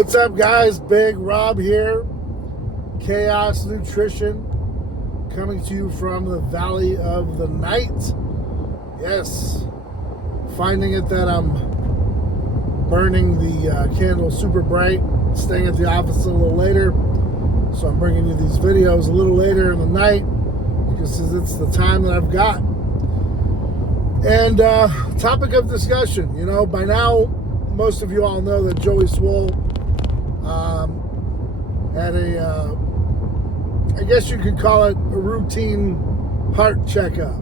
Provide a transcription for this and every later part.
What's up, guys? Big Rob here. Chaos Nutrition coming to you from the Valley of the Night. Yes, finding it that I'm burning the candle super bright, staying at the office a little later. So I'm bringing you these videos a little later in the night because it's the time that I've got. And topic of discussion, by now, most of you all know that Joey Swoll had I guess you could call it a routine heart checkup.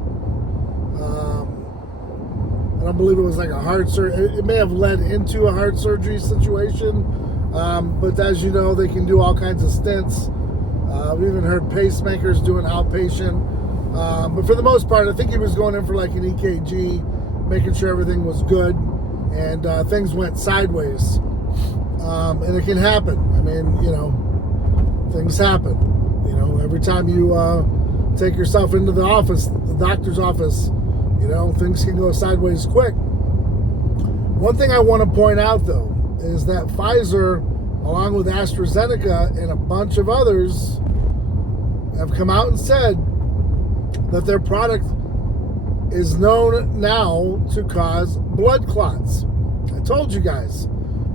I don't believe it was like a heart surgery. It may have led into a heart surgery situation, but as you know, they can do all kinds of stents. We even heard pacemakers doing outpatient. But for the most part, I think he was going in for like an EKG, making sure everything was good, and things went sideways. And it can happen. I mean, things happen. Every time you take yourself into the office, the doctor's office, things can go sideways quick. One thing I want to point out, though, is that Pfizer, along with AstraZeneca and a bunch of others, have come out and said that their product is known now to cause blood clots. I told you guys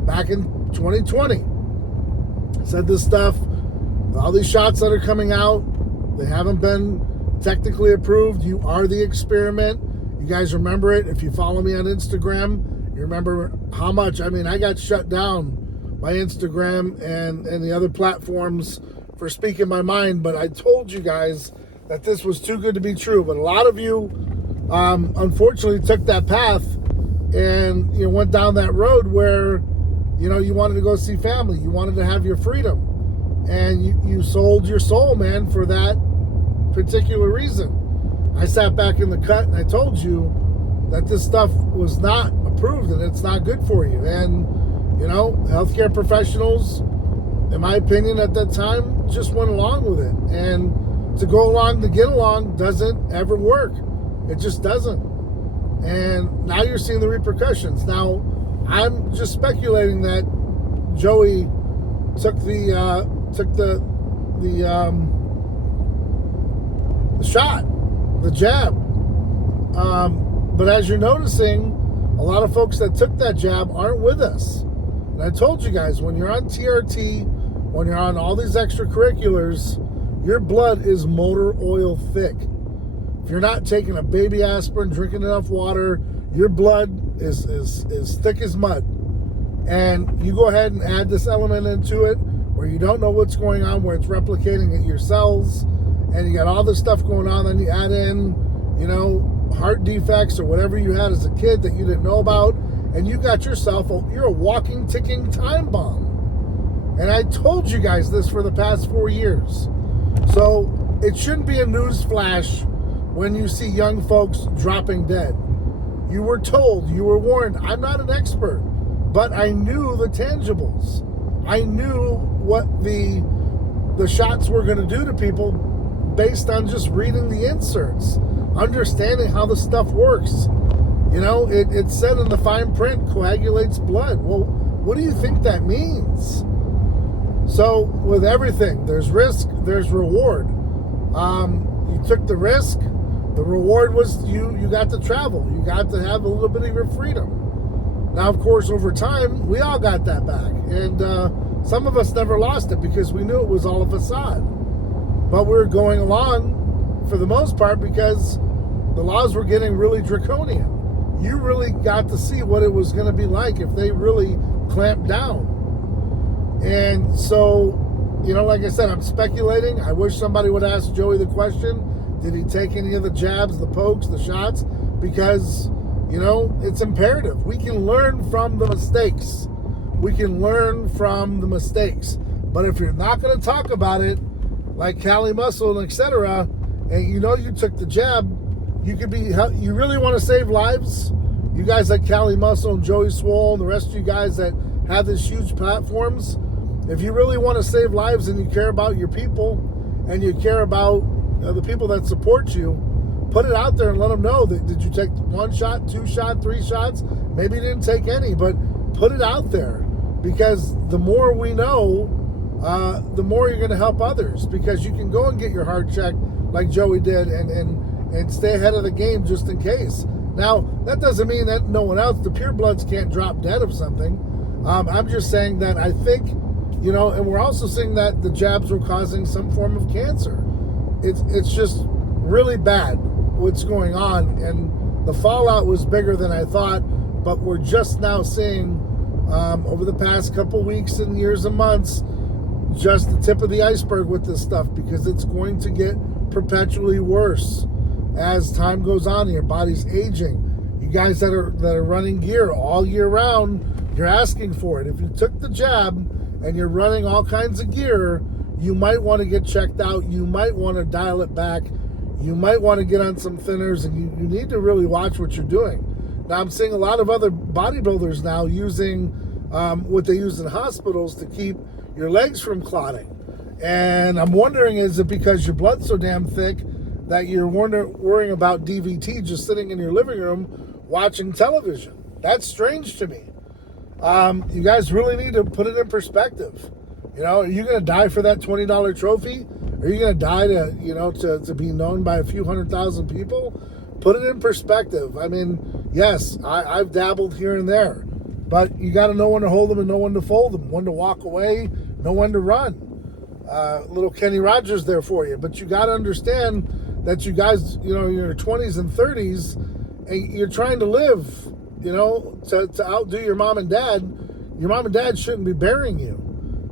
back in 2020, I said this stuff, all these shots that are coming out, they haven't been technically approved. You are the experiment. You guys remember it. If you follow me on Instagram, you remember how much, I got shut down by Instagram and the other platforms for speaking my mind, but I told you guys that this was too good to be true. But a lot of you, unfortunately, took that path and went down that road where you wanted to go see family, you wanted to have your freedom, and you sold your soul, man, for that particular reason. I sat back in the cut and I told you that this stuff was not approved and it's not good for you. And healthcare professionals, in my opinion at that time, just went along with it. And to go along to get along doesn't ever work. It just doesn't. And now you're seeing the repercussions. Now, I'm just speculating that Joey took the shot, the jab. But as you're noticing, a lot of folks that took that jab aren't with us. And I told you guys, when you're on TRT, when you're on all these extracurriculars, your blood is motor oil thick. If you're not taking a baby aspirin, drinking enough water, your blood is thick as mud. And you go ahead and add this element into it where you don't know what's going on, where it's replicating in your cells, and you got all this stuff going on, then you add in, heart defects or whatever you had as a kid that you didn't know about, and you got yourself, you're a walking, ticking time bomb. And I told you guys this for the past 4 years. So it shouldn't be a news flash when you see young folks dropping dead. You were told, you were warned. I'm not an expert, but I knew the tangibles. I knew what the shots were going to do to people based on just reading the inserts, understanding how the stuff works. It said in the fine print, coagulates blood. Well, what do you think that means? So with everything, there's risk, there's reward. You took the risk. The reward was you got to travel. You got to have a little bit of your freedom. Now, of course, over time, we all got that back. And some of us never lost it because we knew it was all a facade. But we were going along, for the most part, because the laws were getting really draconian. You really got to see what it was going to be like if they really clamped down. And so, like I said, I'm speculating. I wish somebody would ask Joey the question, did he take any of the jabs, the pokes, the shots? Because, it's imperative. We can learn from the mistakes. We can learn from the mistakes. But if you're not going to talk about it, like Cali Muscle and etc., and you took the jab, you really want to save lives? You guys like Cali Muscle and Joey Swoll and the rest of you guys that have these huge platforms, if you really want to save lives and you care about your people and you care about the people that support you, put it out there and let them know that did you take 1 shot, 2 shots, 3 shots? Maybe you didn't take any, but put it out there. because the more we know, the more you're going to help others, because you can go and get your heart checked like Joey did and stay ahead of the game just in case. Now, that doesn't mean that no one else, the purebloods, can't drop dead of something. I'm just saying that I think, and we're also seeing that the jabs were causing some form of cancer. It's just really bad what's going on, and the fallout was bigger than I thought, but we're just now seeing over the past couple weeks and years and months just the tip of the iceberg with this stuff, because it's going to get perpetually worse as time goes on and your body's aging. You guys that are running gear all year round, you're asking for it. If you took the jab and you're running all kinds of gear, you might want to get checked out. You might want to dial it back. You might want to get on some thinners, and you need to really watch what you're doing. Now, I'm seeing a lot of other bodybuilders now using what they use in hospitals to keep your legs from clotting. And I'm wondering, is it because your blood's so damn thick that you're worrying about DVT just sitting in your living room watching television? That's strange to me. You guys really need to put it in perspective. Are you going to die for that $20 trophy? Are you going to die to be known by a few 100,000 people? Put it in perspective. I mean, yes, I've dabbled here and there, but you got to know when to hold them and know when to fold them, when to walk away, know when to run. Little Kenny Rogers there for you. But you got to understand that you guys, in your 20s and 30s, and you're trying to live, to outdo your mom and dad. Your mom and dad shouldn't be burying you.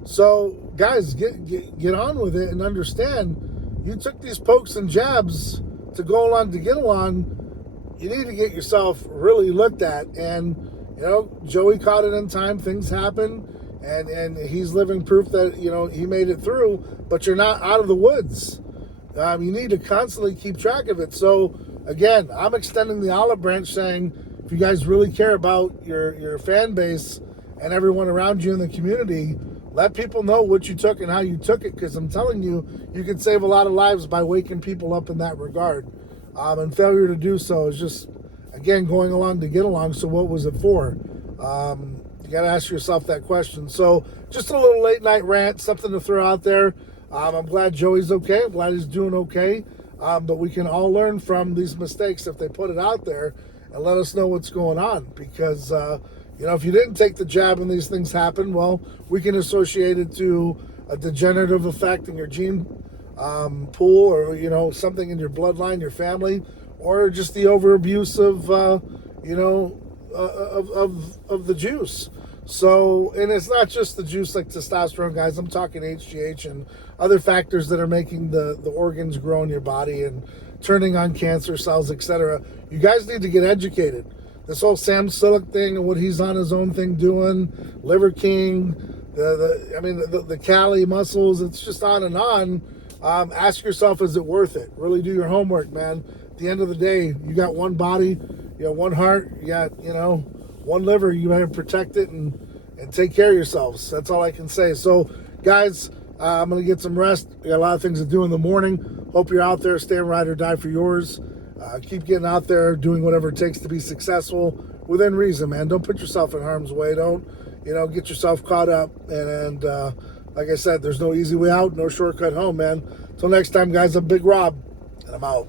So, guys, get on with it and understand, you took these pokes and jabs to go along to get along. You need to get yourself really looked at. And, Joey caught it in time. Things happen. And he's living proof that, he made it through. But you're not out of the woods. You need to constantly keep track of it. So, again, I'm extending the olive branch, saying, if you guys really care about your fan base and everyone around you in the community, let people know what you took and how you took it, because I'm telling you, you can save a lot of lives by waking people up in that regard. And failure to do so is just, again, going along to get along. So what was it for? You got to ask yourself that question. So just a little late night rant, something to throw out there. I'm glad Joey's okay. I'm glad he's doing okay. But we can all learn from these mistakes if they put it out there and let us know what's going on. Because, if you didn't take the jab and these things happen, well, we can associate it to a degenerative effect in your gene pool, or, something in your bloodline, your family, or just the overabuse of the juice. So, and it's not just the juice like testosterone, guys. I'm talking HGH and other factors that are making the organs grow in your body and turning on cancer cells, etc. You guys need to get educated. This whole Sam Sillick thing and what he's on his own thing doing, Liver King, the Cali muscles, it's just on and on. Ask yourself, is it worth it? Really do your homework, man. At the end of the day, you got one body, you got one heart, you got, one liver. You better protect it and take care of yourselves. That's all I can say. So, guys, I'm going to get some rest. I got a lot of things to do in the morning. Hope you're out there staying ride or die for yours. Keep getting out there, doing whatever it takes to be successful within reason, man. Don't put yourself in harm's way. Don't, get yourself caught up. And like I said, there's no easy way out, no shortcut home, man. Till next time, guys, I'm Big Rob, and I'm out.